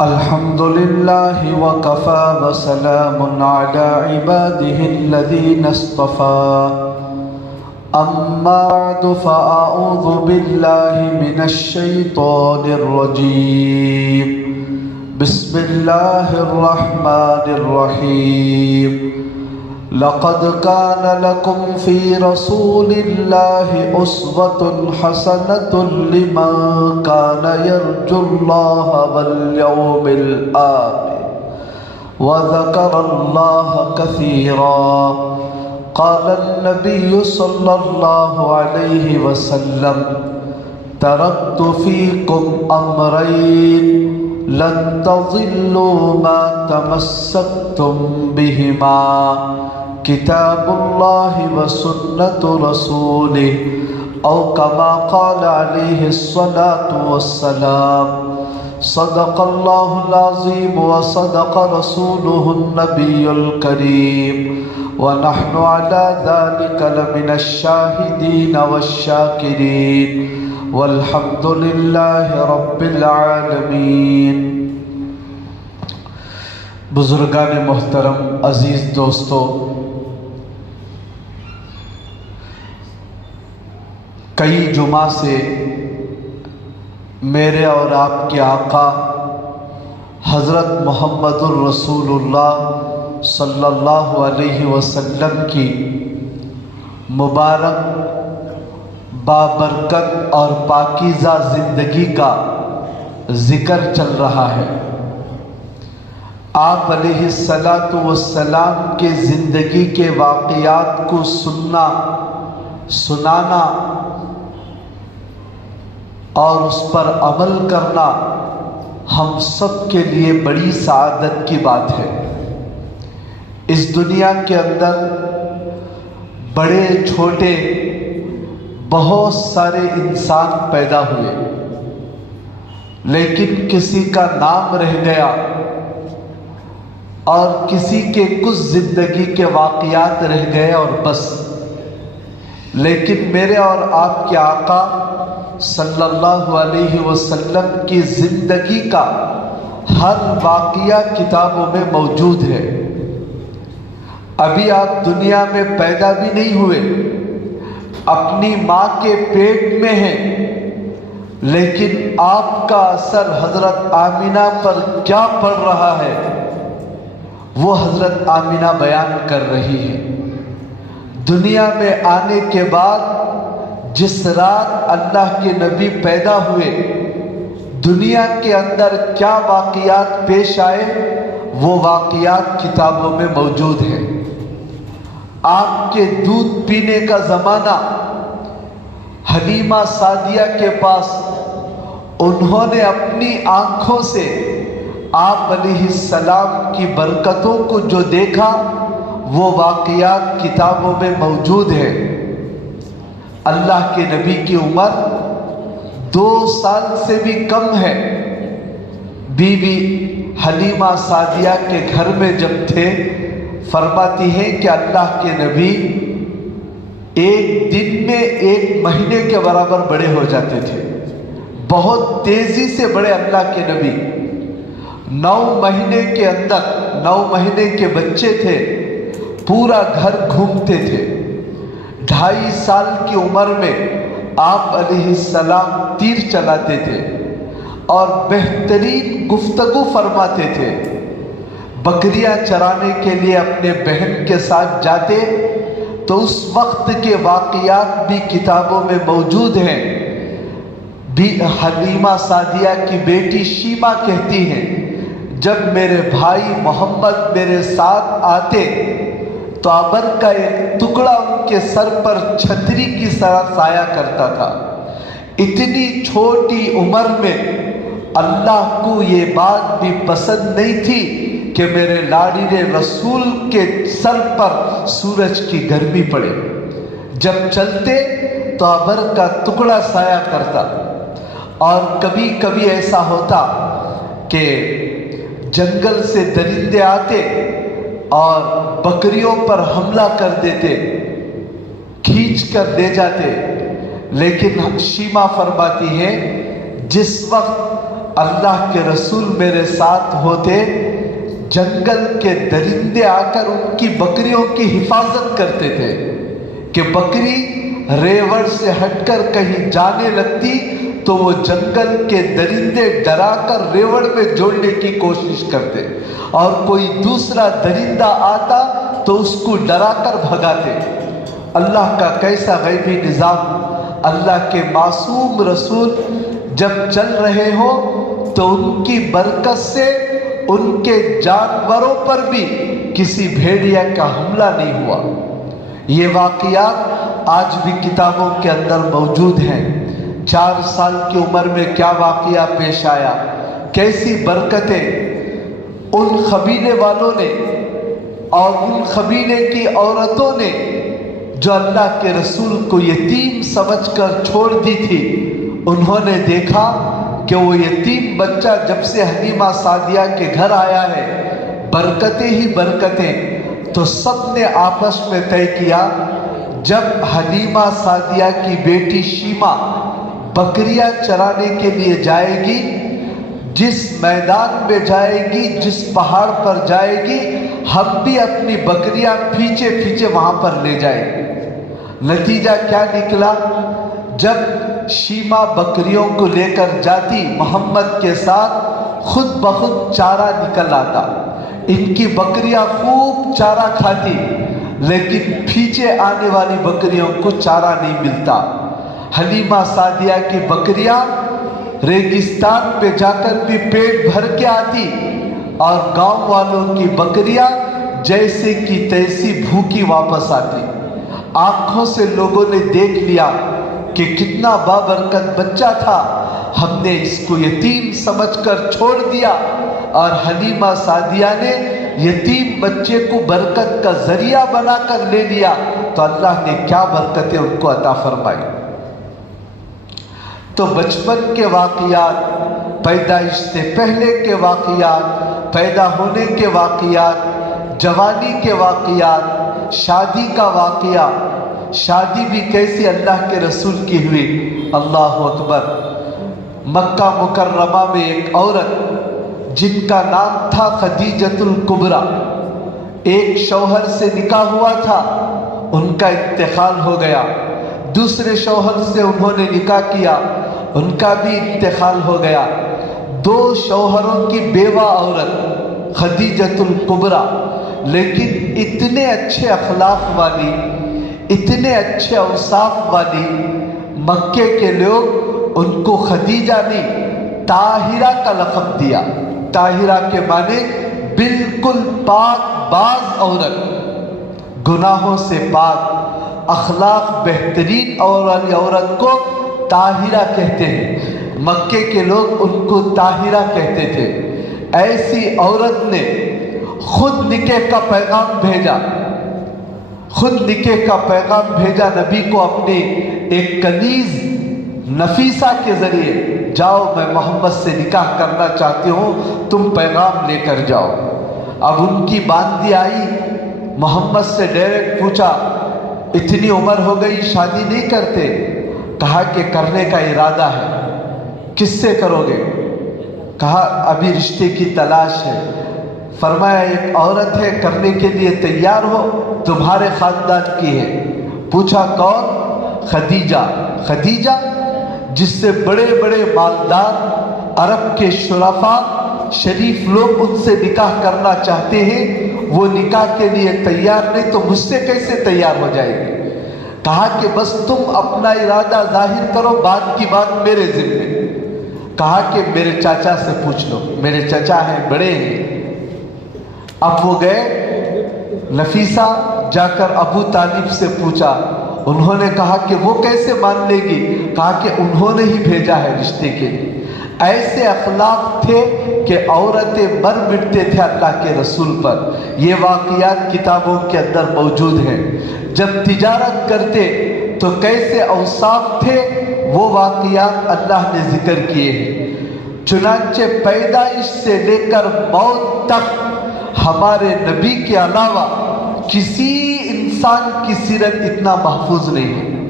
الحمد لله وكفى وسلام على عباده الذين اصطفى أما بعد فأعوذ بالله من الشيطان الرجيم بسم الله الرحمن الرحيم لقد كان لكم في رسول الله أسوة حسنة لمن كان يرجو الله واليوم الآخر وذكر الله كثيرا قال النبي صلى الله عليه وسلم تركت فيكم أمرين لن تضلوا ما تمسكتم بهما كتاب الله وسنة رسوله أو كما قال عليه الصلاة والسلام صدق الله العظيم وصدق رسوله النبي الكريم ونحن على ذلك لمن الشاهدين والشاكرين والحمد لله رب العالمین۔ بزرگان محترم، عزیز دوستو، کئی جمعہ سے میرے اور آپ کے آقا حضرت محمد الرسول اللہ صلی اللہ علیہ وسلم کی مبارک بابرکت اور پاکیزہ زندگی کا ذکر چل رہا ہے۔ آپ علیہ السلام کے زندگی کے واقعات کو سننا، سنانا اور اس پر عمل کرنا ہم سب کے لیے بڑی سعادت کی بات ہے۔ اس دنیا کے اندر بڑے چھوٹے بہت سارے انسان پیدا ہوئے، لیکن کسی کا نام رہ گیا اور کسی کے کچھ زندگی کے واقعات رہ گئے اور بس۔ لیکن میرے اور آپ کے آقا صلی اللہ علیہ وسلم کی زندگی کا ہر واقعہ کتابوں میں موجود ہے۔ ابھی آپ دنیا میں پیدا بھی نہیں ہوئے، اپنی ماں کے پیٹ میں ہیں، لیکن آپ کا اثر حضرت آمینہ پر کیا پڑ رہا ہے وہ حضرت آمینہ بیان کر رہی ہے۔ دنیا میں آنے کے بعد جس رات اللہ کے نبی پیدا ہوئے، دنیا کے اندر کیا واقعات پیش آئے وہ واقعات کتابوں میں موجود ہیں۔ آپ کے دودھ پینے کا زمانہ، حلیمہ سعدیہ کے پاس انہوں نے اپنی آنکھوں سے آپ علیہ السلام کی برکتوں کو جو دیکھا وہ واقعات کتابوں میں موجود ہیں۔ اللہ کے نبی کی عمر 2 سال سے بھی کم ہے۔ بی بی حلیمہ سعدیہ کے گھر میں جب تھے، فرماتی ہیں کہ اللہ کے نبی ایک دن میں 1 مہینے کے برابر بڑے ہو جاتے تھے، بہت تیزی سے بڑے اللہ کے نبی۔ 9 مہینے کے اندر 9 مہینے کے بچے تھے، پورا گھر گھومتے تھے۔ 2.5 سال کی عمر میں آپ علیہ السلام تیر چلاتے تھے اور بہترین گفتگو فرماتے تھے۔ بکریاں چرانے کے لیے اپنے بہن کے ساتھ جاتے تو اس وقت کے واقعات بھی کتابوں میں موجود ہیں۔ حلیمہ سعدیہ کی بیٹی شیما کہتی ہیں، جب میرے بھائی محمد میرے ساتھ آتے تو ابر کا ایک ٹکڑا ان کے سر پر چھتری کی طرح سایہ کرتا تھا۔ اتنی چھوٹی عمر میں اللہ کو یہ بات بھی پسند نہیں تھی کہ میرے لاڈلے رسول کے سر پر سورج کی گرمی پڑے۔ جب چلتے تو ابر کا ٹکڑا سایہ کرتا، اور کبھی کبھی ایسا ہوتا کہ جنگل سے درندے آتے اور بکریوں پر حملہ کر دیتے، کھینچ کر لے جاتے، لیکن شیما فرماتی ہے جس وقت اللہ کے رسول میرے ساتھ ہوتے، جنگل کے درندے آ کر ان کی بکریوں کی حفاظت کرتے تھے کہ بکری ریوڑ سے ہٹ کر کہیں جانے لگتی تو وہ جنگل کے درندے ڈرا کر ریوڑ میں جوڑنے کی کوشش کرتے، اور کوئی دوسرا درندہ آتا تو اس کو ڈرا کر بھگاتے۔ اللہ کا کیسا غیبی نظام! اللہ کے معصوم رسول جب چل رہے ہو تو ان کی برکت سے ان کے جانوروں پر بھی کسی بھیڑیا کا حملہ نہیں ہوا۔ یہ واقعات آج بھی کتابوں کے اندر موجود ہیں۔ 4 سال کی عمر میں کیا واقعہ پیش آیا، کیسی برکتیں ان قبیلے والوں نے اور ان قبیلے کی عورتوں نے جو اللہ کے رسول کو یتیم سمجھ کر چھوڑ دی تھی، انہوں نے دیکھا کہ وہ یتیم بچہ جب سے حلیمہ سعدیہ کے گھر آیا ہے برکتیں ہی برکتیں، تو سب نے آپس میں طے کیا جب حلیمہ سعدیہ کی بیٹی شیمہ بکریاں چرانے کے لیے جائے گی، جس میدان میں جائے گی، جس پہاڑ پر جائے گی، ہم بھی اپنی بکریاں پیچھے پیچھے وہاں پر لے جائیں گے۔ نتیجہ کیا نکلا؟ جب شیمہ بکریوں کو لے کر جاتی محمد کے ساتھ، خود بخود چارہ نکل آتا، ان کی بکریاں خوب چارہ کھاتی، لیکن پیچھے آنے والی بکریوں کو چارہ نہیں ملتا۔ حلیمہ سعدیہ کی بکریاں ریگستان پہ جا کر بھی پیٹ بھر کے آتی، اور گاؤں والوں کی بکریاں جیسے کی تیسی بھوکی واپس آتی۔ آنکھوں سے لوگوں نے دیکھ لیا کہ کتنا بابرکت بچہ تھا، ہم نے اس کو یتیم سمجھ کر چھوڑ دیا، اور حلیمہ سعدیہ نے یتیم بچے کو برکت کا ذریعہ بنا کر لے لیا، تو اللہ نے کیا برکتیں ان کو عطا فرمائی۔ تو بچپن کے واقعات، پیدائش سے پہلے کے واقعات، پیدا ہونے کے واقعات، جوانی کے واقعات، شادی کا واقعہ، شادی بھی کیسی اللہ کے رسول کی ہوئی، اللہ اکبر۔ مکہ مکرمہ میں ایک عورت جن کا نام تھا خدیجۃ الکبریٰ، ایک شوہر سے نکاح ہوا تھا، ان کا انتقال ہو گیا، دوسرے شوہر سے انہوں نے نکاح کیا، ان کا بھی انتقال ہو گیا۔ 2 شوہروں کی بیوہ عورت خدیجۃ الکبریٰ، لیکن اتنے اچھے اخلاق والی، اتنے اچھے اوصاف والی، مکے کے لوگ ان کو خدیجہ نہیں طاہرہ کا لقب دیا۔ طاہرہ کے معنی بالکل پاک باز عورت، گناہوں سے پاک، اخلاق بہترین والی عورت کو طاہرہ کہتے ہیں، مکے کے لوگ ان کو طاہرہ کہتے تھے۔ ایسی عورت نے خود نکاح کا پیغام بھیجا، خود نکاح کا پیغام بھیجا نبی کو اپنی ایک کنیز نفیسہ کے ذریعے، جاؤ میں محمد سے نکاح کرنا چاہتی ہوں، تم پیغام لے کر جاؤ۔ اب ان کی باندی آئی، محمد سے ڈائریکٹ پوچھا، اتنی عمر ہو گئی شادی نہیں کرتے؟ کہا کہ کرنے کا ارادہ ہے۔ کس سے کرو گے؟ کہا ابھی رشتے کی تلاش ہے۔ فرمایا ایک عورت ہے کرنے کے لیے تیار ہو، تمہارے خاندان کی ہے۔ پوچھا کون؟ خدیجہ۔ خدیجہ جس سے بڑے بڑے مالدار عرب کے شرفاء شریف لوگ ان سے نکاح کرنا چاہتے ہیں، وہ نکاح کے لیے تیار نہیں تو مجھ سے کیسے تیار ہو جائے گی؟ کہا کہ بس تم اپنا ارادہ ظاہر کرو، بعد کی بات میرے ذمے۔ کہا کہ میرے چاچا سے پوچھ لو، میرے چچا ہیں، بڑے ہیں۔ اب وہ گئے، نفیسہ جا کر ابو طالب سے پوچھا، انہوں نے کہا کہ وہ کیسے مان لے گی؟ کہا کہ انہوں نے ہی بھیجا ہے رشتے کے لیے۔ ایسے اخلاق تھے کہ عورتیں مر مٹتے تھے اللہ کے رسول پر۔ یہ واقعات کتابوں کے اندر موجود ہیں۔ جب تجارت کرتے تو کیسے اوصاف تھے، وہ واقعات اللہ نے ذکر کیے ہیں۔ چنانچہ پیدائش سے لے کر موت تک ہمارے نبی کے علاوہ کسی انسان کی سیرت اتنا محفوظ نہیں ہے۔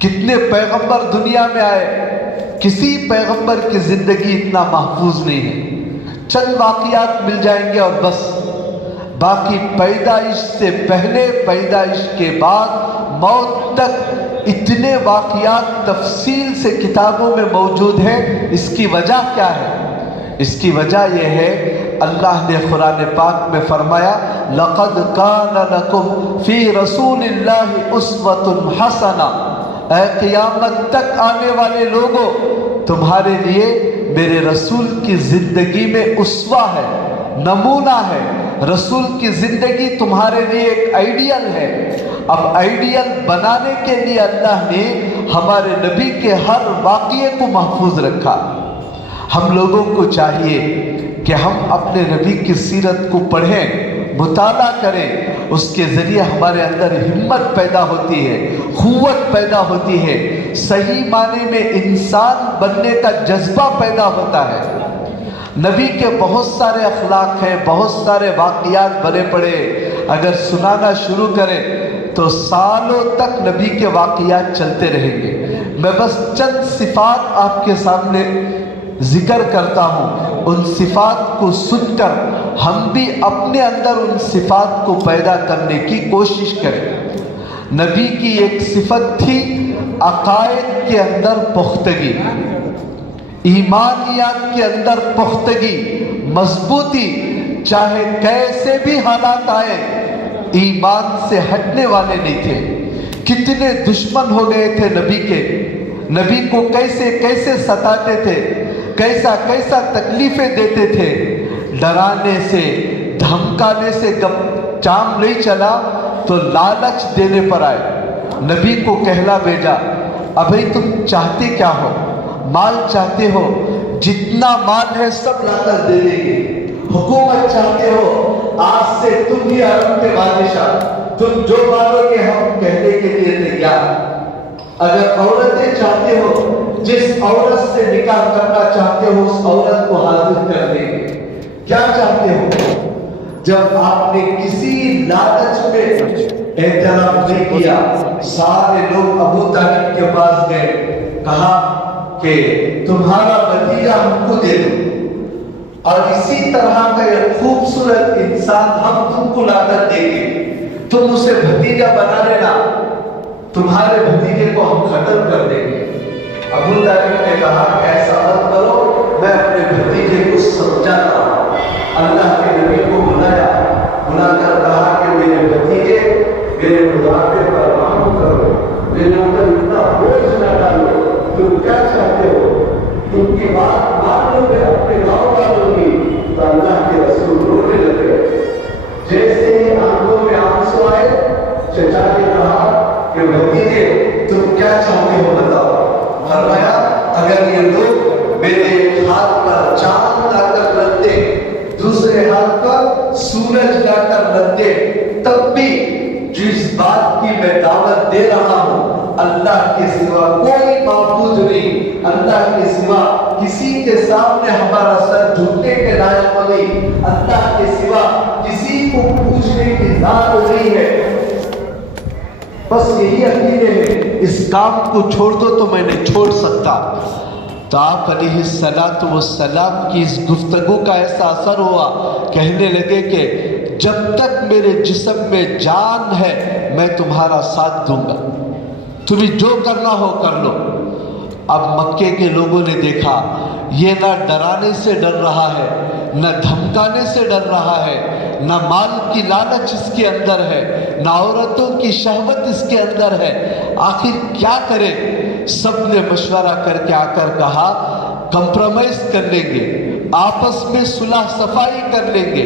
کتنے پیغمبر دنیا میں آئے، کسی پیغمبر کی زندگی اتنا محفوظ نہیں ہے، چند واقعات مل جائیں گے اور بس، باقی پیدائش سے پہلے، پیدائش کے بعد، موت تک اتنے واقعات تفصیل سے کتابوں میں موجود ہیں۔ اس کی وجہ کیا ہے؟ اس کی وجہ یہ ہے، اللہ نے قرآن پاک میں فرمایا لَقَدْ كَانَ لَكُمْ فِي رَسُولِ اللَّهِ أُسْوَةٌ حَسَنَةٌ، اے قیامت تک آنے والے لوگوں، تمہارے لیے میرے رسول کی زندگی میں اسوہ ہے، نمونہ ہے۔ رسول کی زندگی تمہارے لیے ایک آئیڈیل ہے۔ اب آئیڈیل بنانے کے لیے اللہ نے ہمارے نبی کے ہر واقعے کو محفوظ رکھا۔ ہم لوگوں کو چاہیے کہ ہم اپنے نبی کی سیرت کو پڑھیں، مطالعہ کریں، اس کے ذریعے ہمارے اندر ہمت پیدا ہوتی ہے، قوت پیدا ہوتی ہے، صحیح معنی میں انسان بننے کا جذبہ پیدا ہوتا ہے۔ نبی کے بہت سارے اخلاق ہیں، بہت سارے واقعات بنے پڑے، اگر سنانا شروع کریں تو سالوں تک نبی کے واقعات چلتے رہیں گے۔ میں بس چند صفات آپ کے سامنے ذکر کرتا ہوں، ان صفات کو سن کر ہم بھی اپنے اندر ان صفات کو پیدا کرنے کی کوشش کریں۔ نبی کی ایک صفت تھی عقائد کے اندر پختگی، ایمانیات کے اندر پختگی، مضبوطی، چاہے کیسے بھی حالات آئے ایمان سے ہٹنے والے نہیں تھے۔ کتنے دشمن ہو گئے تھے نبی کے، نبی کو کیسے کیسے ستاتے تھے، کیسا کیسا تکلیفیں دیتے تھے، ڈرانے سے دھمکانے سے کام نہیں چلا تو لالچ دینے پر آئے، نبی کو کہلا بھیجا ابھی تم چاہتے کیا ہو؟ مال چاہتے ہو؟ جتنا مال ہے سب لا کر دے دیں گے۔ حکومت چاہتے ہو؟ آج سے تم ہی عرب کے بادشاہ، تم جو مانو گے ہم کہنے کے لیے تیار۔ اگر عورتیں چاہتے ہو، جس عورت سے نکاح کرنا چاہتے ہو اس عورت کو حاضر کر دیں گے۔ کیا چاہتے ہو؟ جب آپ نے کسی لالچ میں اعتراف نہیں کیا، سارے لوگ ابو طالب کے پاس گئے، کہا کہ تمہارا بھتیجا ہم کو دے دو، اور اسی طرح کا ایک خوبصورت انسان ہم تم کو لا کر دیں گے، تم اسے بھتیجا بنا لینا، تمہارے بھتیجے کو ہم ختم کر دیں گے۔ ابو طالب نے کہا ایسا مت کرو، میں اپنے بھتیجے کو سمجھاتا ہوں۔ اللہ کے نبی کو بلایا، بلا کر کہا کہ میرے بھتیجے میرے بڑھاپے پر رحم کرو، میرے اوپر اتنا بوجھ نہ ڈالو، تم کیا چاہتے ہو؟ تم کی بات مان لو گے اپنے گاؤں والوں کی؟ تو اللہ کے رسول رونے لگے، جیسے ہی آنکھوں میں آنسو آئے چچا نے کہا کہ بھتیجے تم کیا چاہتے ہو بتاؤ۔ فرمایا اگر یہ لوگ میرے ایک ہاتھ پر چاند لا کر رکھ دے، دوسرے ہاتھ پر سورج لا کر رکھ دے، تب بھی جس بات کی میں دعوت دے رہا ہوں اللہ کے سوا کوئی معبود نہیں، اللہ کے سوا کسی کے سامنے ہمارا سر جھکنے کے لائق نہیں، اللہ کے سوا کسی کو پوچھنے کی ذات نہیں ہے، بس یہی عقیدے ہیں، اس کام کو چھوڑ دو تو میں نہیں چھوڑ سکتا۔ تو آپ علیہ السلام کی اس گفتگو کا ایسا اثر ہوا، کہنے لگے کہ جب تک میرے جسم میں جان ہے میں تمہارا ساتھ دوں گا، تمہیں جو کرنا ہو کر لو۔ اب مکے کے لوگوں نے دیکھا یہ نہ ڈرانے سے ڈر رہا ہے، نہ دھمکانے سے ڈر رہا ہے، نہ مال کی لالچ اس کے اندر ہے، نہ عورتوں کی شہوت اس کے اندر ہے، آخر کیا کرے؟ سب نے مشورہ کر کے آ کر کہا کمپرومائز کر لیں گے، آپس میں صلح صفائی کر لیں گے۔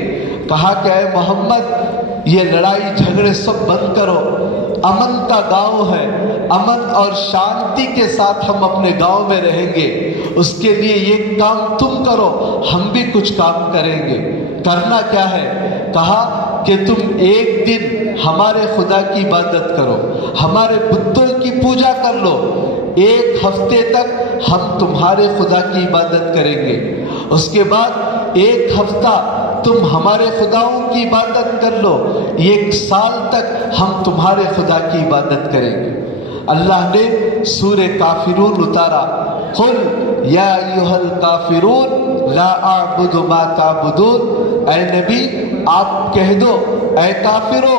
کہا کہ اے محمد یہ لڑائی جھگڑے سب بند کرو، امن کا گاؤں ہے، امن اور شانتی کے ساتھ ہم اپنے گاؤں میں رہیں گے، اس کے لیے یہ کام تم کرو، ہم بھی کچھ کام کریں گے۔ کرنا کیا ہے؟ کہا کہ تم ایک دن ہمارے خدا کی عبادت کرو، ہمارے بتوں کی پوجا کر لو، ایک ہفتے تک ہم تمہارے خدا کی عبادت کریں گے، اس کے بعد ایک ہفتہ تم ہمارے خداؤں کی عبادت کر لو، ایک سال تک ہم تمہارے خدا کی عبادت کریں گے۔ اللہ نے سورہ کافرون اتارا، قل یا ایھا الکافرون لا اعبد ما تعبدون، اے نبی آپ کہہ دو اے کافرو،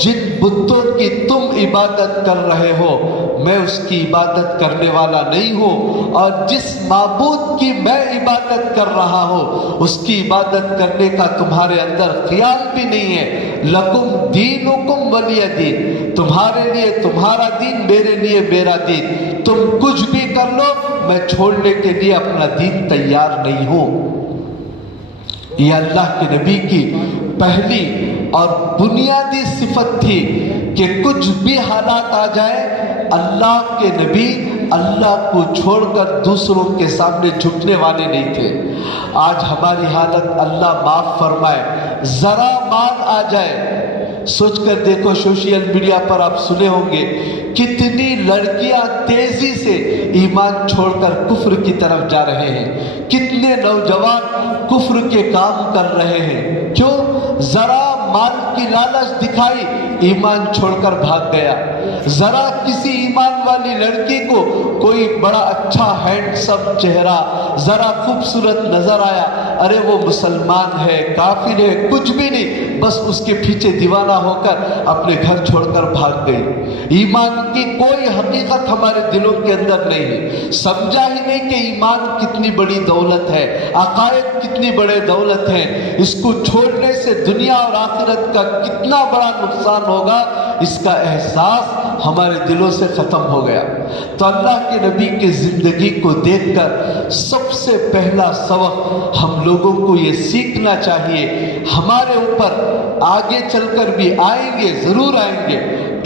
جن بتوں کی تم عبادت کر رہے ہو میں اس کی عبادت کرنے والا نہیں ہوں، اور جس معبود کی میں عبادت کر رہا ہوں اس کی عبادت کرنے کا تمہارے اندر خیال بھی نہیں ہے۔ لکم دینکم ولی دین، تمہارے لیے تمہارا دین، میرے لیے میرا دین، تم کچھ بھی کر لو میں چھوڑنے کے لیے اپنا دین تیار نہیں ہوں۔ یہ اللہ کے نبی کی پہلی اور بنیادی صفت تھی کہ کچھ بھی حالات آ جائے اللہ کے نبی اللہ کو چھوڑ کر دوسروں کے سامنے جھکنے والے نہیں تھے۔ آج ہماری حالت اللہ معاف فرمائے، ذرا مال آ جائے، سوچ کر دیکھو سوشل میڈیا پر آپ سنے ہوں گے کتنی لڑکیاں تیزی سے ایمان چھوڑ کر کفر کی طرف جا رہے ہیں، کتنے نوجوان کفر کے کام کر رہے ہیں۔ کیوں؟ ذرا مال کی لالچ دکھائی ایمان چھوڑ کر بھاگ گیا، ذرا کسی ایمان والی لڑکی کو کوئی بڑا اچھا ہینڈسم چہرہ ذرا خوبصورت نظر آیا، ارے وہ مسلمان ہے کافر ہے کچھ بھی نہیں، بس اس کے پیچھے دیوانہ ہو کر اپنے گھر چھوڑ کر بھاگ گئی۔ ایمان کی کوئی حقیقت ہمارے دلوں کے اندر نہیں ہے، سمجھا ہی نہیں کہ ایمان کتنی بڑی دولت ہے، عقائد کتنی بڑے دولت ہیں، اس کو چھوڑنے سے دنیا اور آخرت کا کتنا بڑا نقصان ہوگا اس کا احساس ہمارے دلوں سے ختم ہو گیا۔ تو اللہ کے نبی کی زندگی کو دیکھ کر سب سے پہلا سبق ہم لوگوں کو یہ سیکھنا چاہیے، ہمارے اوپر آگے چل کر بھی آئیں گے، ضرور آئیں گے،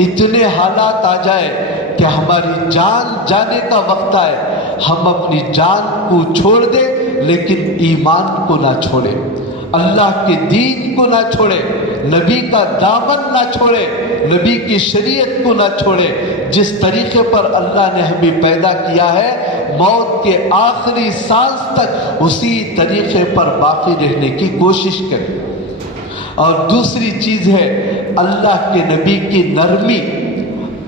اتنے حالات آ جائے کہ ہماری جان جانے کا وقت آئے، ہم اپنی جان کو چھوڑ دیں لیکن ایمان کو نہ چھوڑیں، اللہ کے دین کو نہ چھوڑے، نبی کا دامن نہ چھوڑے، نبی کی شریعت کو نہ چھوڑے، جس طریقے پر اللہ نے ہمیں پیدا کیا ہے موت کے آخری سانس تک اسی طریقے پر باقی رہنے کی کوشش کریں۔ اور دوسری چیز ہے اللہ کے نبی کی نرمی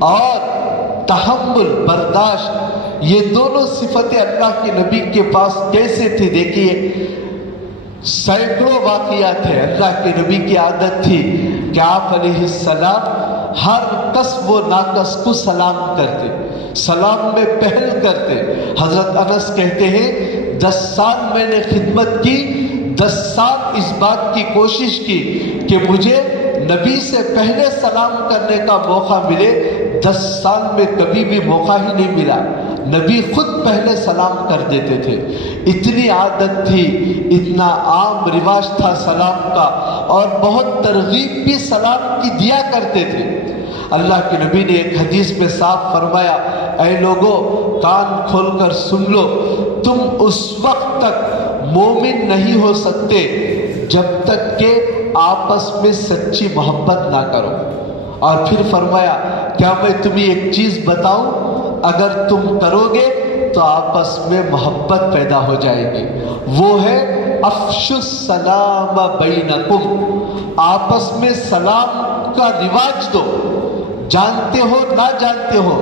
اور تحمل، برداشت، یہ دونوں صفتیں اللہ کے نبی کے پاس کیسے تھی؟ دیکھیے سینکڑوں واقعات ہیں۔ اللہ کے نبی کی عادت تھی کہ آپ علیہ السلام ہر کس و ناکس کو سلام کرتے، سلام میں پہل کرتے۔ حضرت انس کہتے ہیں 10 سال میں نے خدمت کی، 10 سال اس بات کی کوشش کی کہ مجھے نبی سے پہلے سلام کرنے کا موقع ملے، 10 سال میں کبھی بھی موقع ہی نہیں ملا، نبی خود پہلے سلام کر دیتے تھے۔ اتنی عادت تھی، اتنا عام رواج تھا سلام کا، اور بہت ترغیب بھی سلام کی دیا کرتے تھے۔ اللہ کے نبی نے ایک حدیث میں صاف فرمایا، اے لوگو کان کھول کر سن لو، تم اس وقت تک مومن نہیں ہو سکتے جب تک کہ آپس میں سچی محبت نہ کرو۔ اور پھر فرمایا کیا میں تمہیں ایک چیز بتاؤں، اگر تم کرو گے تو آپس میں محبت پیدا ہو جائے گی، وہ ہے افشوا السلام بینکم، آپس میں سلام کا رواج دو، جانتے ہو نہ جانتے ہو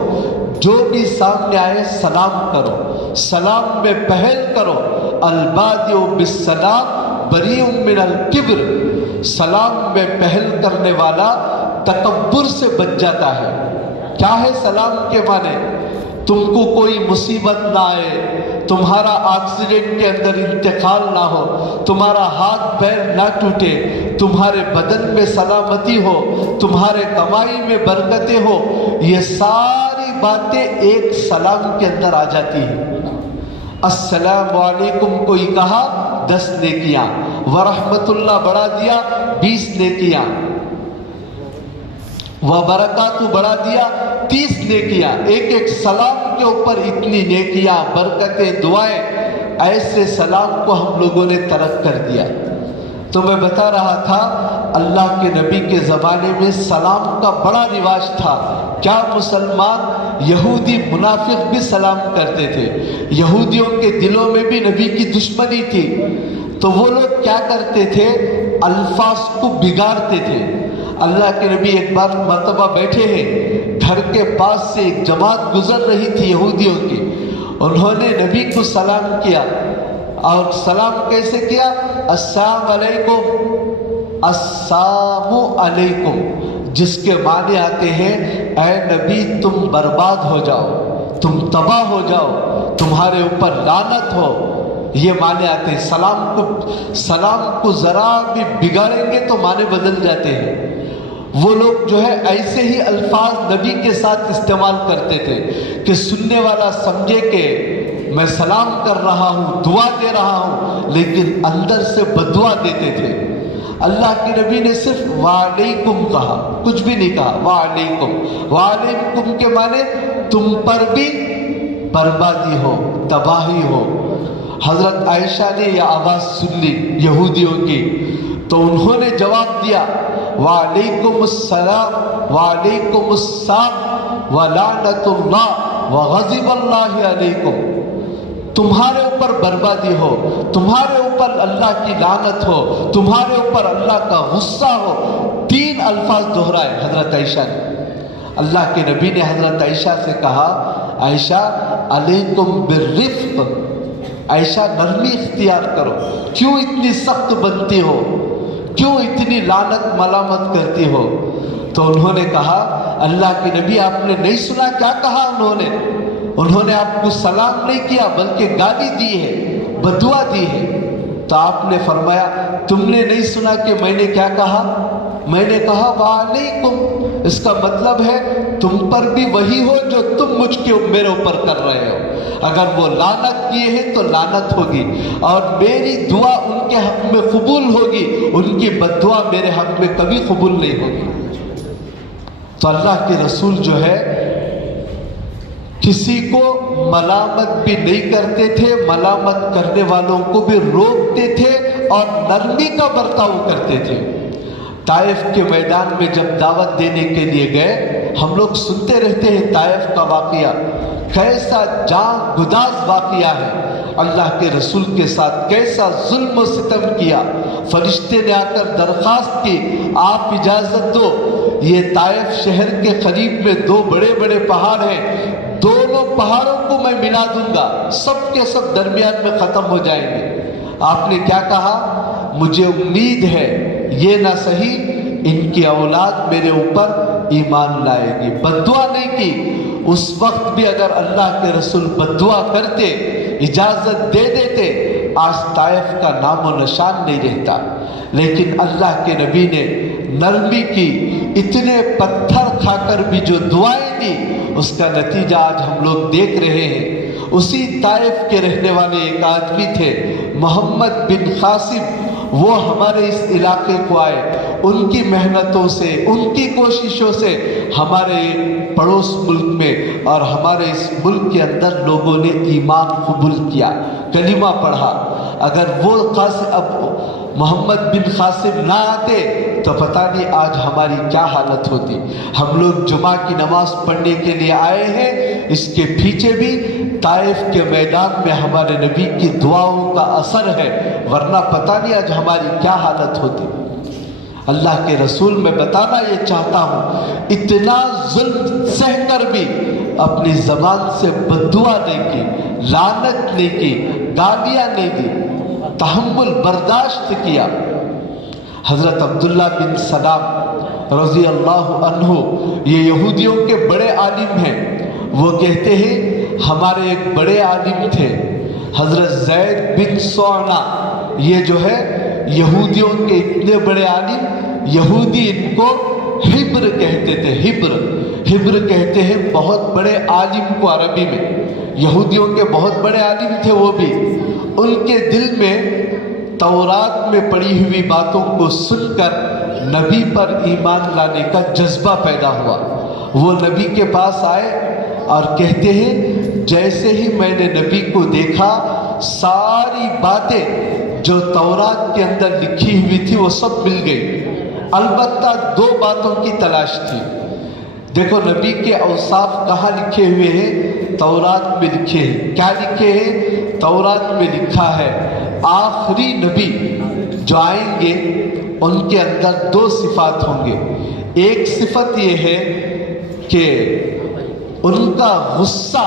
جو بھی سامنے آئے سلام کرو، سلام میں پہل کرو، البادئ بالسلام بریء من الکبر، سلام میں پہل کرنے والا تکبر سے بچ جاتا ہے۔ کیا ہے سلام کے معنی؟ تم کو کوئی مصیبت نہ آئے، تمہارا ایکسیڈنٹ کے اندر انتقال نہ ہو، تمہارا ہاتھ پیر نہ ٹوٹے، تمہارے بدن میں سلامتی ہو، تمہارے کمائی میں برکتیں ہو، یہ ساری باتیں ایک سلام کے اندر آ جاتی ہیں۔ السلام علیکم کوئی کہا 10 نیکیاں، ورحمت اللہ بڑھا دیا 20 نیکیاں، وبرکاتہ بڑھا دیا 30 نیکیاں، ایک ایک سلام کے اوپر اتنی نیکیاں، برکتیں، دعائیں، ایسے سلام کو ہم لوگوں نے ترک کر دیا۔ تو میں بتا رہا تھا اللہ کے نبی کے زمانے میں سلام کا بڑا رواج تھا۔ کیا مسلمان، یہودی منافق بھی سلام کرتے تھے، یہودیوں کے دلوں میں بھی نبی کی دشمنی تھی، تو وہ لوگ کیا کرتے تھے؟ الفاظ کو بگاڑتے تھے۔ اللہ کے نبی ایک بار مرتبہ بیٹھے ہیں، گھر کے پاس سے ایک جماعت گزر رہی تھی یہودیوں کی، انہوں نے نبی کو سلام کیا، اور سلام کیسے کیا؟ السلام علیکم، السلام علیکم، جس کے معنی آتے ہیں اے نبی تم برباد ہو جاؤ، تم تباہ ہو جاؤ، تمہارے اوپر لعنت ہو، یہ معنی آتے ہیں۔ سلام کو ذرا بھی بگاڑیں گے تو معنی بدل جاتے ہیں۔ وہ لوگ جو ہے ایسے ہی الفاظ نبی کے ساتھ استعمال کرتے تھے کہ سننے والا سمجھے کہ میں سلام کر رہا ہوں، دعا دے رہا ہوں، لیکن اندر سے بدعا دیتے تھے۔ اللہ کے نبی نے صرف وعلیکم کہا، کچھ بھی نہیں کہا، وعلیکم۔ وعلیکم کے معنی تم پر بھی بربادی ہو، تباہی ہو۔ حضرت عائشہ نے یہ آواز سن لی یہودیوں کی، تو انہوں نے جواب دیا وعلیکم السلام، وعلیکم السلام ولعنت اللہ وغضب اللہ علیکم، تمہارے اوپر بربادی ہو، تمہارے اوپر اللہ کی لعنت ہو، تمہارے اوپر اللہ کا غصہ ہو۔ 3 الفاظ دہرائے حضرت عائشہ نے۔ اللہ کے نبی نے حضرت عائشہ سے کہا عائشہ علیکم بالرفق، عائشہ نرمی اختیار کرو، کیوں اتنی سخت بنتی ہو، کیوں اتنی لعنت ملامت کرتی ہو؟ تو انہوں نے کہا اللہ کے نبی آپ نے نہیں سنا کیا کہا؟ انہوں نے آپ کو سلام نہیں کیا بلکہ گالی دی ہے، بدعا دی ہے۔ تو آپ نے فرمایا تم نے نہیں سنا کہ میں نے کیا کہا؟ میں نے کہا وعلیکم، اس کا مطلب ہے تم پر بھی وہی ہو جو تم میرے اوپر کر رہے ہو۔ اگر وہ لعنت کیے ہیں تو لعنت ہوگی، اور میری دعا ان کے حق میں قبول ہوگی، ان کی بددعا میرے حق میں کبھی قبول نہیں ہوگی۔ تو اللہ کے رسول جو ہے کسی کو ملامت بھی نہیں کرتے تھے، ملامت کرنے والوں کو بھی روکتے تھے اور نرمی کا برتاؤ کرتے تھے۔ طائف کے میدان میں جب دعوت دینے کے لیے گئے، ہم لوگ سنتے رہتے ہیں طائف کا واقعہ، کیسا جان گداز واقعہ ہے، اللہ کے رسول کے ساتھ کیسا ظلم و ستم کیا۔ فرشتے نے آ کر درخواست کی آپ اجازت دو، یہ طائف شہر کے قریب میں 2 بڑے بڑے پہاڑ ہیں، دونوں پہاڑوں کو میں ملا دوں گا، سب کے سب درمیان میں ختم ہو جائیں گے۔ آپ نے کیا کہا؟ مجھے امید ہے یہ نہ صحیح ان کی اولاد میرے اوپر ایمان لائے گی۔ بددعا نہیں کی۔ اس وقت بھی اگر اللہ کے رسول بددعا کرتے، اجازت دے دیتے، آج طائف کا نام و نشان نہیں رہتا۔ لیکن اللہ کے نبی نے نرمی کی، اتنے پتھر کھا کر بھی جو دعائیں دی، اس کا نتیجہ آج ہم لوگ دیکھ رہے ہیں۔ اسی طائف کے رہنے والے ایک آدمی تھے محمد بن قاسم، وہ ہمارے اس علاقے کو آئے، ان کی محنتوں سے، ان کی کوششوں سے ہمارے پڑوس ملک میں اور ہمارے اس ملک کے اندر لوگوں نے ایمان قبول کیا، کلمہ پڑھا۔ اگر وہ محمد بن قاسم نہ آتے تو پتہ نہیں آج ہماری کیا حالت ہوتی۔ ہم لوگ جمعہ کی نماز پڑھنے کے لیے آئے ہیں، اس کے پیچھے بھی طائف کے میدان میں ہمارے نبی کی دعاؤں کا اثر ہے، ورنہ پتہ نہیں آج ہماری کیا حالت ہوتی۔ اللہ کے رسول میں بتانا یہ چاہتا ہوں، اتنا ظلم سہ کر بھی اپنی زبان سے بددعا نہیں کی، لعنت نہیں کی، گالیاں نہیں دی، تحمل برداشت کیا۔ حضرت عبداللہ بن سلام رضی اللہ عنہ یہ یہودیوں کے بڑے عالم ہیں۔ وہ کہتے ہیں ہمارے ایک بڑے عالم تھے حضرت زید بن سوعنہ، یہ جو ہے یہودیوں کے اتنے بڑے عالم، یہودی ان کو حبر کہتے تھے، حبر کہتے ہیں بہت بڑے عالم کو عربی میں، یہودیوں کے بہت بڑے عالم تھے وہ بھی۔ ان کے دل میں تورات میں پڑھی ہوئی باتوں کو سن کر نبی پر ایمان لانے کا جذبہ پیدا ہوا۔ وہ نبی کے پاس آئے اور کہتے ہیں جیسے ہی میں نے نبی کو دیکھا، ساری باتیں جو تورات کے اندر لکھی ہوئی تھی وہ سب مل گئی، البتہ 2 باتوں کی تلاش تھی۔ دیکھو نبی کے اوصاف کہاں لکھے ہوئے ہیں؟ تورات میں لکھے ہیں۔ کیا لکھے ہیں؟ تورات میں لکھا ہے آخری نبی جو آئیں گے ان کے اندر 2 صفات ہوں گے۔ ایک صفت یہ ہے کہ ان کا غصہ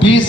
20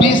20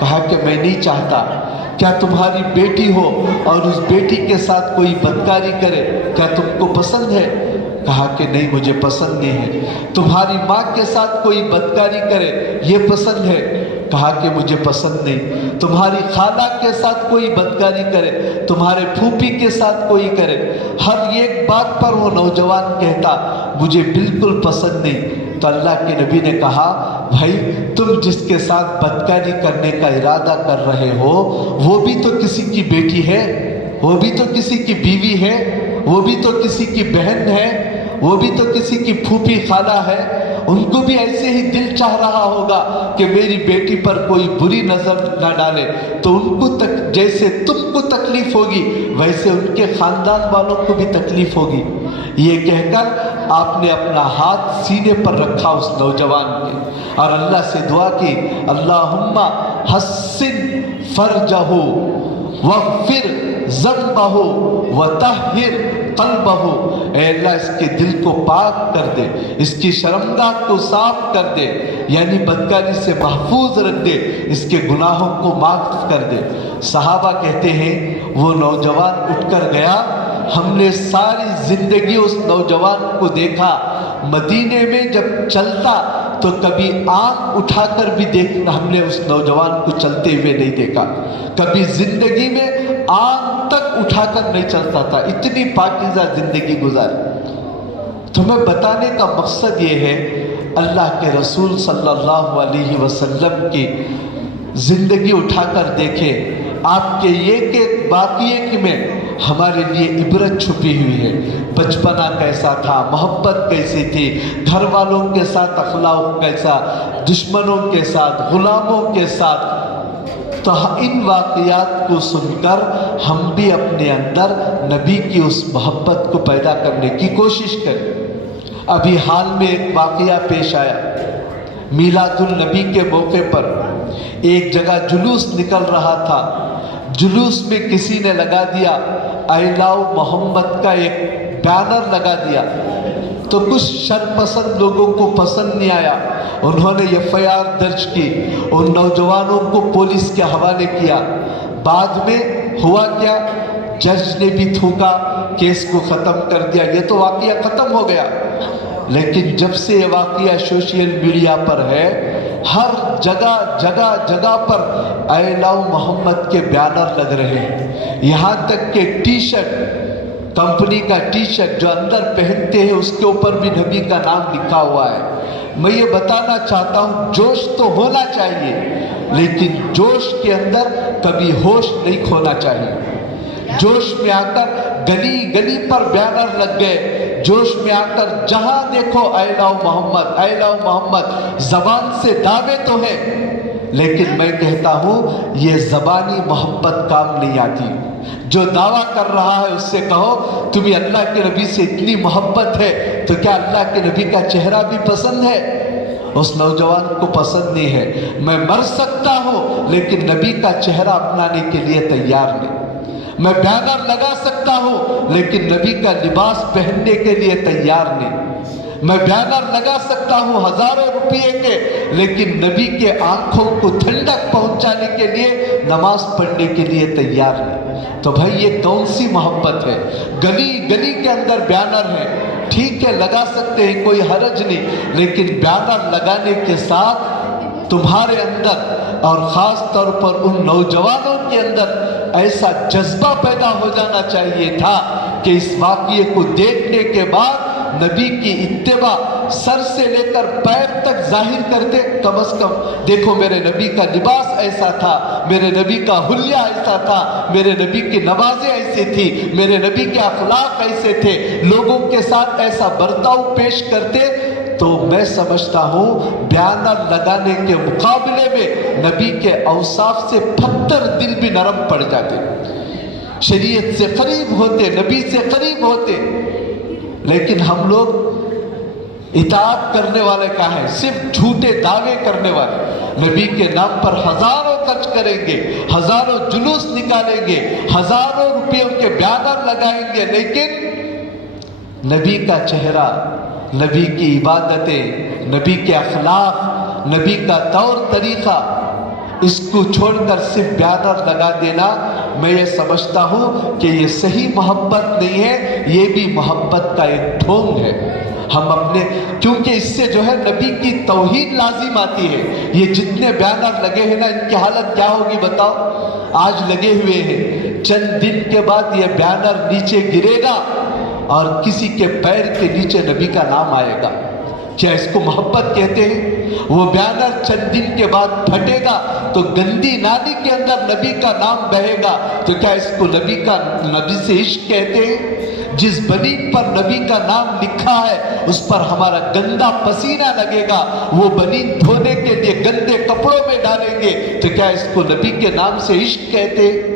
کہا کہ میں نہیں چاہتا. کیا تمہاری بیٹی ہو اور اس بیٹی کے ساتھ کوئی بدکاری کرے، کیا تم کو پسند ہے؟ کہا کہ نہیں، مجھے پسند نہیں ہے. تمہاری ماں کے ساتھ کوئی بدکاری کرے، یہ پسند ہے؟ کہا کہ مجھے پسند نہیں. تمہاری خالہ کے ساتھ کوئی بدکاری کرے، تمہارے پھوپھی کے ساتھ کوئی کرے، ہر ایک بات پر وہ نوجوان کہتا مجھے بالکل پسند نہیں. تو اللہ کے نبی نے کہا بھائی تم جس کے ساتھ بدکاری کرنے کا ارادہ کر رہے ہو وہ بھی تو کسی کی بیٹی ہے، وہ بھی تو کسی کی بیوی ہے، وہ بھی تو کسی کی بہن ہے، وہ بھی تو کسی کی پھوپھی خالہ ہے. ان کو بھی ایسے ہی دل چاہ رہا ہوگا کہ میری بیٹی پر کوئی بری نظر نہ ڈالے. تو ان کو جیسے تم کو تکلیف ہوگی ویسے ان کے خاندان والوں کو بھی تکلیف ہوگی. یہ کہہ کر آپ نے اپنا ہاتھ سینے پر رکھا اس نوجوان کے اور اللہ سے دعا کی اللہم حسن فرجہ واغفر ذنبہ وطہر قلبہ. اے اللہ اس کے دل کو پاک کر دے، اس کی شرمگاہ کو صاف کر دے، یعنی بدکاری سے محفوظ رکھ دے، اس کے گناہوں کو معاف کر دے. صحابہ کہتے ہیں وہ نوجوان اٹھ کر گیا. ہم نے ساری زندگی اس نوجوان کو دیکھا، مدینے میں جب چلتا تو کبھی آنکھ اٹھا کر بھی دیکھنا ہم نے اس نوجوان کو چلتے ہوئے نہیں دیکھا. کبھی زندگی میں آنکھ تک اٹھا کر نہیں چلتا تھا، اتنی پاکیزہ زندگی گزاری. تمہیں بتانے کا مقصد یہ ہے اللہ کے رسول صلی اللہ علیہ وسلم کی زندگی اٹھا کر دیکھیں. آپ کے ایک ایک واقعے میں ہمارے لیے عبرت چھپی ہوئی ہے. بچپنا کیسا تھا، محبت کیسی تھی، گھر والوں کے ساتھ اخلاق کیسا، دشمنوں کے ساتھ، غلاموں کے ساتھ. تو ان واقعات کو سن کر ہم بھی اپنے اندر نبی کی اس محبت کو پیدا کرنے کی کوشش کریں. ابھی حال میں ایک واقعہ پیش آیا. میلاد النبی کے موقع پر ایک جگہ جلوس نکل رہا تھا. جلوس میں کسی نے لگا دیا آئی لو محمد کا ایک بینر لگا دیا. تو کچھ شرپسند لوگوں کو پسند نہیں آیا. انہوں نے FIR درج کی، ان نوجوانوں کو پولیس کے حوالے کیا. بعد میں ہوا کیا، جج نے بھی تھوکا، کیس کو ختم کر دیا. یہ تو واقعہ ختم ہو گیا. لیکن جب سے یہ واقعہ سوشل میڈیا پر ہے، ہر جگہ جگہ جگہ پر اے لو محمد کے بینر لگ رہے ہیں. یہاں تک کہ ٹی شرٹ، کمپنی کا ٹی شرٹ جو اندر پہنتے ہیں اس کے اوپر بھی نبی کا نام لکھا ہوا ہے. میں یہ بتانا چاہتا ہوں جوش تو ہونا چاہیے لیکن جوش کے اندر کبھی ہوش نہیں کھونا چاہیے. جوش میں آ کر گلی گلی پر بینر لگ گئے. جوش میں آ کر جہاں دیکھو اے لو محمد، اے لو محمد. زبان سے دعوے تو ہے لیکن میں کہتا ہوں یہ زبانی محبت کام نہیں آتی. جو دعویٰ کر رہا ہے اس سے کہو تمہیں اللہ کے نبی سے اتنی محبت ہے تو کیا اللہ کے نبی کا چہرہ بھی پسند ہے؟ اس نوجوان کو پسند نہیں ہے. میں مر سکتا ہوں لیکن نبی کا چہرہ اپنانے کے لیے تیار نہیں. میں بینر لگا سکتا ہوں لیکن نبی کا لباس پہننے کے لیے تیار نہیں. میں بینر لگا سکتا ہوں ہزاروں روپے کے لیکن نبی کے آنکھوں کو ٹھنڈک پہنچانے کے لیے نماز پڑھنے کے لیے تیار نہیں. تو بھائی یہ کون سی محبت ہے؟ گلی گلی کے اندر بینر ہے، ٹھیک ہے لگا سکتے ہیں، کوئی حرج نہیں، لیکن بینر لگانے کے ساتھ تمہارے اندر اور خاص طور پر ان نوجوانوں کے اندر ایسا جذبہ پیدا ہو جانا چاہیے تھا کہ اس واقعے کو دیکھنے کے بعد نبی کی اتباع سر سے لے کر پیر تک ظاہر کرتے. کم از کم دیکھو میرے نبی کا لباس ایسا تھا، میرے نبی کا حلیہ ایسا تھا، میرے نبی کی نمازیں ایسی تھی، میرے نبی کے اخلاق ایسے تھے، لوگوں کے ساتھ ایسا برتاؤ پیش کرتے. تو میں سمجھتا ہوں بیانر لگانے کے مقابلے میں نبی کے اوصاف سے 75 دل بھی نرم پڑ جاتے، شریعت سے قریب ہوتے، نبی سے قریب ہوتے. لیکن ہم لوگ اطاعت کرنے والے کا ہے، صرف جھوٹے دعوے کرنے والے. نبی کے نام پر ہزاروں خرچ کریں گے، ہزاروں جلوس نکالیں گے، ہزاروں روپیوں کے بیانر لگائیں گے، لیکن نبی کا چہرہ، نبی کی عبادتیں، نبی کے اخلاق، نبی کا طور طریقہ اس کو چھوڑ کر صرف بیانر لگا دینا، میں یہ سمجھتا ہوں کہ یہ صحیح محبت نہیں ہے، یہ بھی محبت کا ایک ڈھونگ ہے۔ ہم اپنے کیونکہ اس سے جو ہے نبی کی توحید لازم آتی ہے۔ یہ جتنے بیانر لگے ہیں نا، ان کی حالت کیا ہوگی بتاؤ؟ آج لگے ہوئے ہیں، چند دن کے بعد یہ بیانر نیچے گرے گا اور کسی کے پیر کے نیچے نبی کا نام آئے گا۔ کیا اس کو محبت کہتے ہیں؟ وہ بیانر چند دن کے بعد پھٹے گا تو گندی نالی کے اندر نبی کا نام بہے گا، تو کیا اس کو نبی سے عشق کہتے ہیں؟ جس بنین پر نبی کا نام لکھا ہے اس پر ہمارا گندا پسینہ لگے گا، وہ بنین دھونے کے لیے گندے کپڑوں میں ڈالیں گے، تو کیا اس کو نبی کے نام سے عشق کہتے ہیں؟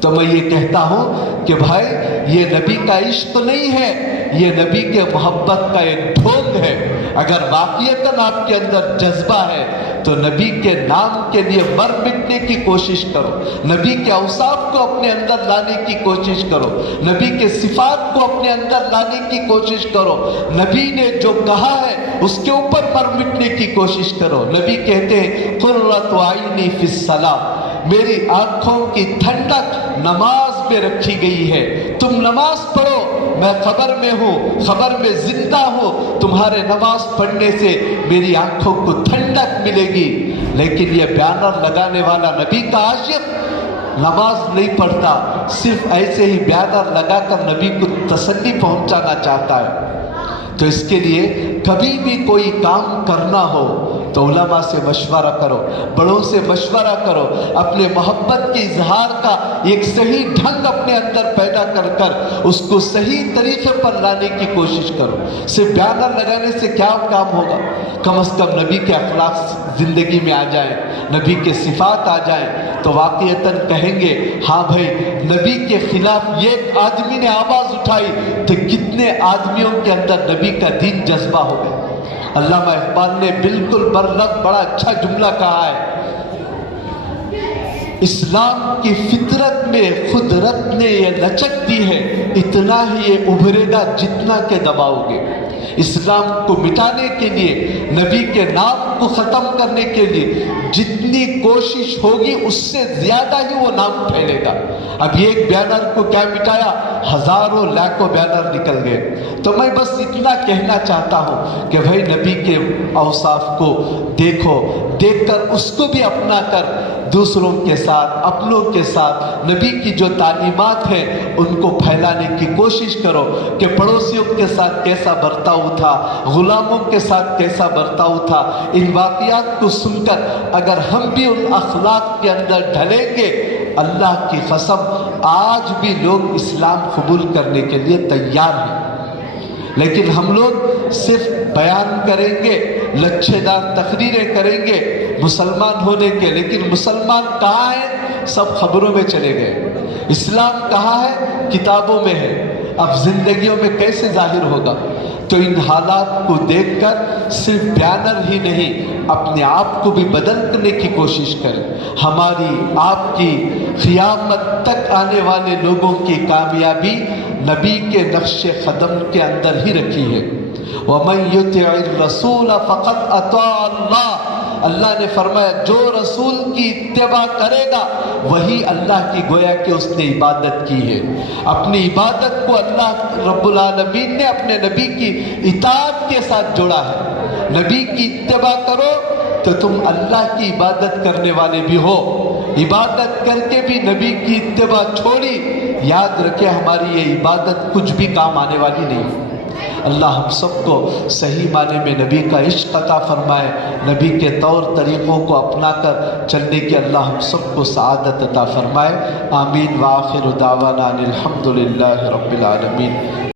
تو میں یہ کہتا ہوں کہ بھائی یہ نبی کا عشق نہیں ہے، یہ نبی کے محبت کا ایک ڈھونگ ہے۔ اگر واقعتاً آپ کے اندر جذبہ ہے تو نبی کے نام کے لیے مر مٹنے کی کوشش کرو، نبی کے اوصاف کو اپنے اندر لانے کی کوشش کرو، نبی کے صفات کو اپنے اندر لانے کی کوشش کرو، نبی نے جو کہا ہے اس کے اوپر مر مٹنے کی کوشش کرو۔ نبی کہتے ہیں قرۃ عینی فی الصلاۃ، میری آنکھوں کی ٹھنڈک نماز میں رکھی گئی ہے، تم نماز پڑھو، میں خبر میں ہوں، خبر میں زندہ ہوں، تمہارے نماز پڑھنے سے میری آنکھوں کو ٹھنڈک ملے گی۔ لیکن یہ بیانر لگانے والا نبی کا عاشق نماز نہیں پڑھتا، صرف ایسے ہی بیانر لگا کر نبی کو تسلی پہنچانا چاہتا ہے۔ تو اس کے لیے کبھی بھی کوئی کام کرنا ہو تو علماء سے مشورہ کرو، بڑوں سے مشورہ کرو، اپنے محبت کے اظہار کا ایک صحیح ڈھنگ اپنے اندر پیدا کر کر اس کو صحیح طریقے پر لانے کی کوشش کرو۔ صرف بیانر لگانے سے کیا کام ہوگا؟ کم از کم نبی کے اخلاق زندگی میں آ جائیں، نبی کے صفات آ جائیں، تو واقعتاً کہیں گے ہاں بھائی نبی کے خلاف یہ آدمی نے آواز اٹھائی تو کتنے آدمیوں کے اندر نبی کا دین جذبہ ہو گیا۔ علامہ اقبال نے بالکل برلب بڑا اچھا جملہ کہا ہے، اسلام کی فطرت میں خود رت نے یہ لچک دی ہے، اتنا ہی یہ ابھرے گا جتنا کہ دباؤ گے۔ اسلام کو مٹانے کے لیے، نبی کے نام کو ختم کرنے کے لیے جتنی کوشش ہوگی اس سے زیادہ ہی وہ نام پھیلے گا۔ اب ایک بیانر کو کیا مٹایا، ہزاروں لاکھوں بیانر نکل گئے۔ تو میں بس اتنا کہنا چاہتا ہوں کہ بھائی نبی کے اوصاف کو دیکھو، دیکھ کر اس کو بھی اپنا کر دوسروں کے ساتھ، اپنوں کے ساتھ نبی کی جو تعلیمات ہیں ان کو پھیلانے کی کوشش کرو کہ پڑوسیوں کے ساتھ کیسا برتاؤ تھا، غلاموں کے ساتھ کیسا برتاؤ تھا۔ ان واقعات کو سن کر اگر ہم بھی ان اخلاق کے اندر ڈھلیں گے، اللہ کی قسم آج بھی لوگ اسلام قبول کرنے کے لیے تیار ہیں۔ لیکن ہم لوگ صرف بیان کریں گے، لچھے دار تقریریں کریں گے مسلمان ہونے کے، لیکن مسلمان کہاں ہے؟ سب خبروں میں چلے گئے۔ اسلام کہاں ہے؟ کتابوں میں ہے، اب زندگیوں میں کیسے ظاہر ہوگا؟ تو ان حالات کو دیکھ کر صرف بیانر ہی نہیں، اپنے آپ کو بھی بدلنے کی کوشش کریں۔ ہماری آپ کی قیامت تک آنے والے لوگوں کی کامیابی نبی کے نقش قدم کے اندر ہی رکھی ہے۔ وَمَن يُطِعِ الرَّسُولَ فَقَدْ أَطَاعَ اللَّهَ، اللہ نے فرمایا جو رسول کی اتباع کرے گا وہی اللہ کی گویا کہ اس نے عبادت کی ہے۔ اپنی عبادت کو اللہ رب العالمین نے اپنے نبی کی اطاعت کے ساتھ جوڑا ہے۔ نبی کی اتباع کرو تو تم اللہ کی عبادت کرنے والے بھی ہو، عبادت کر کے بھی نبی کی اتباع چھوڑی، یاد رکھے ہماری یہ عبادت کچھ بھی کام آنے والی نہیں۔ اللہ ہم سب کو صحیح معنی میں نبی کا عشق عطا فرمائے، نبی کے طور طریقوں کو اپنا کر چلنے کی اللہ ہم سب کو سعادت عطا فرمائے۔ آمین وآخر دعوانا ان الحمد للہ رب العالمین۔